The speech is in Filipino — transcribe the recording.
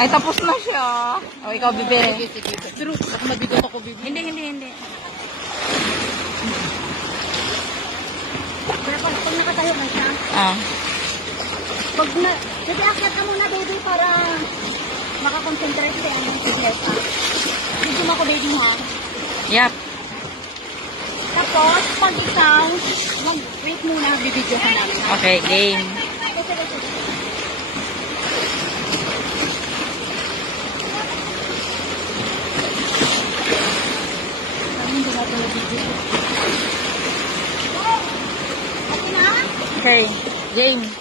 Ay, tapos na siya. O, ikaw, Bibi. Pero, ako mabigot ako, Bibi. Hindi. Kaya pag nakatayo na siya, Ah. sige, akyat ka muna, baby, para makakonsentrate siya. Video mo ako, baby, ha? Yap. Tapos, pag ikaw, wait muna, bibidyo ka namin. Okay, game. Okay, game.